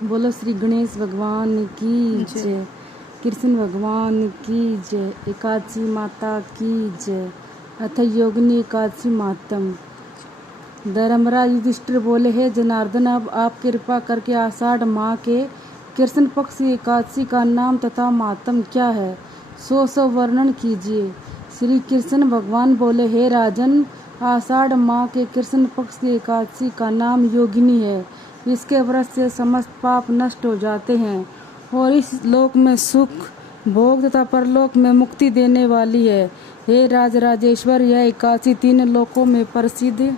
बोलो श्री गणेश भगवान की जय, कृष्ण भगवान की जय, एकादशी माता की जय। अथ योगिनी एकादशी मातम। धर्मराज युधिष्ठिर बोले, हे जनार्दन, अब आप कृपा करके आषाढ़ माह के कृष्ण पक्ष की एकादशी का नाम तथा मातम क्या है, सो वर्णन कीजिए। श्री कृष्ण भगवान बोले, हे राजन, आषाढ़ माह के कृष्ण पक्ष की एकादशी का नाम योगिनी है। इसके व्रत से समस्त पाप नष्ट हो जाते हैं और इस लोक में सुख भोग तथा परलोक में मुक्ति देने वाली है। हे राजराजेश्वर, यह एकादशी 3 लोकों में प्रसिद्ध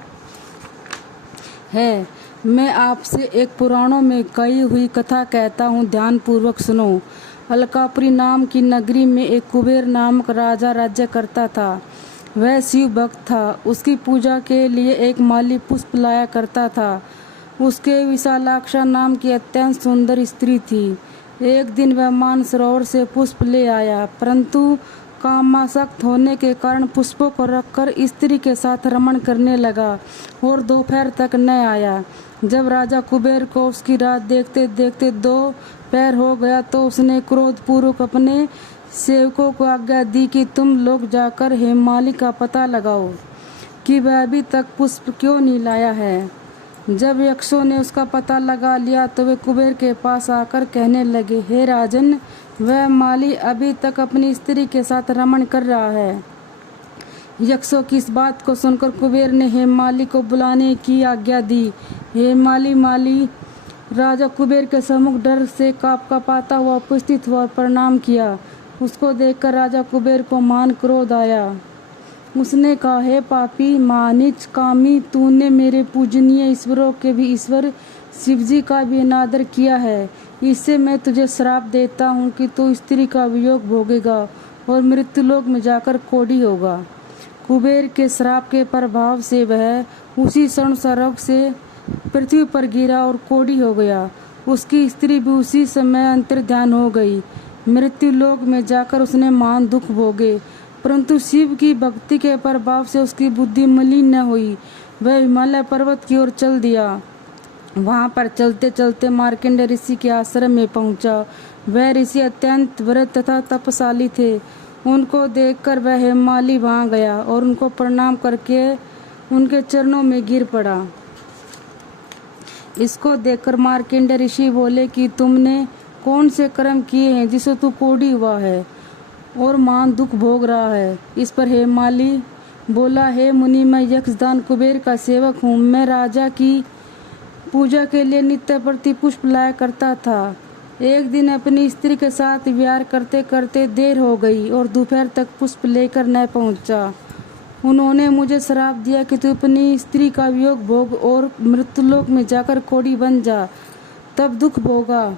है। मैं आपसे एक पुराणों में कही हुई कथा कहता हूँ, ध्यान पूर्वक सुनो। अलकापुरी नाम की नगरी में एक कुबेर नामक राजा राज्य करता था। वह शिव भक्त था। उसकी पूजा के लिए एक माली पुष्प लाया करता था। उसके विशालाक्षा नाम की अत्यंत सुंदर स्त्री थी। एक दिन वह मानसरोवर से पुष्प ले आया, परंतु कामासक्त होने के कारण पुष्पों को रखकर स्त्री के साथ रमण करने लगा और दोपहर तक न आया। जब राजा कुबेर को उसकी राह देखते देखते दोपहर हो गया तो उसने क्रोधपूर्वक अपने सेवकों को आज्ञा दी कि तुम लोग जाकर हेममाली का पता लगाओ कि वह अभी तक पुष्प क्यों नहीं लाया है। जब यक्षों ने उसका पता लगा लिया तो वे कुबेर के पास आकर कहने लगे, हे राजन, वह माली अभी तक अपनी स्त्री के साथ रमण कर रहा है। यक्षों की इस बात को सुनकर कुबेर ने हेममाली को बुलाने की आज्ञा दी। माली राजा कुबेर के सम्मुख डर से कांपता हुआ उपस्थित हुआ और प्रणाम किया। उसको देखकर राजा कुबेर को महान क्रोध आया। उसने कहा, हे पापी, मानिच कामी, तूने मेरे पूजनीय ईश्वरों के भी ईश्वर शिवजी का भी अनादर किया है। इससे मैं तुझे श्राप देता हूँ कि तू स्त्री का वियोग भोगेगा और मृत्युलोक में जाकर कोढ़ी होगा। कुबेर के श्राप के प्रभाव से वह उसी क्षण सर्प से पृथ्वी पर गिरा और कोढ़ी हो गया। उसकी स्त्री भी उसी समय अंतर्ध्यान हो गई। मृत्युलोक में जाकर उसने महान दुख भोगे, परंतु शिव की भक्ति के प्रभाव से उसकी बुद्धि मलिन न हुई। वह हिमालय पर्वत की ओर चल दिया। वहां पर चलते चलते मार्कंडेय ऋषि के आश्रम में पहुंचा। वह ऋषि अत्यंत व्रत तथा तपशाली थे। उनको देखकर वह हेममाली वहां गया और उनको प्रणाम करके उनके चरणों में गिर पड़ा। इसको देखकर मार्कंडेय ऋषि बोले कि तुमने कौन से कर्म किए हैं जिससे तू कोढ़ी हुआ है और महान दुख भोग रहा है। इस पर हेममाली बोला, हे मुनि, मैं यक्षदान कुबेर का सेवक हूँ। मैं राजा की पूजा के लिए नित्य प्रति पुष्प लाया करता था। एक दिन अपनी स्त्री के साथ विहार करते करते देर हो गई और दोपहर तक पुष्प लेकर न पहुंचा। उन्होंने मुझे श्राप दिया कि तू अपनी स्त्री का वियोग भोग और मृत्युलोक में जाकर कोढ़ी बन जा, तब दुख भोगा।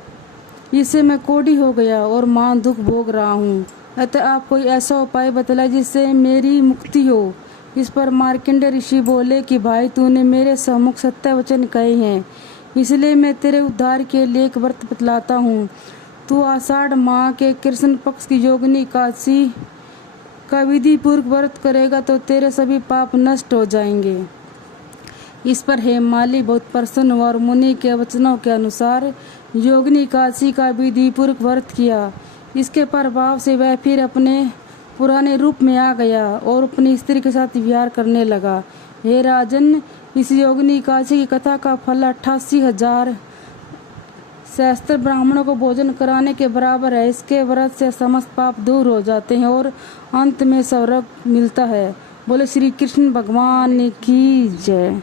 इससे मैं कोढ़ी हो गया और महान दुख भोग रहा हूँ। अतः आप कोई ऐसा उपाय बतलाए जिससे मेरी मुक्ति हो। इस पर मार्कंडेय ऋषि बोले कि भाई, तूने मेरे सम्मुख सत्य वचन कहे हैं, इसलिए मैं तेरे उद्धार के लिए एक व्रत बतलाता हूँ। तू आषाढ़ माह के कृष्ण पक्ष की योगिनी एकादशी का विधि पूर्वक व्रत करेगा तो तेरे सभी पाप नष्ट हो जाएंगे। इस पर हेममाली बहुत प्रसन्न हुआ और मुनि के वचनों के अनुसार योगिनी एकादशी का विधि पूर्वक व्रत किया। इसके प्रभाव से वह फिर अपने पुराने रूप में आ गया और अपनी स्त्री के साथ विहार करने लगा। हे राजन, इस योगिनी एकादशी की कथा का फल 88,000 सहस्त्र ब्राह्मणों को भोजन कराने के बराबर है। इसके व्रत से समस्त पाप दूर हो जाते हैं और अंत में स्वर्ग मिलता है। बोले श्री कृष्ण भगवान की जय।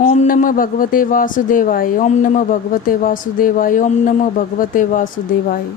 ओम नमः भगवते वासुदेवाय। ओम नमः भगवते वासुदेवाय। ओम नमः भगवते वासुदेवाय।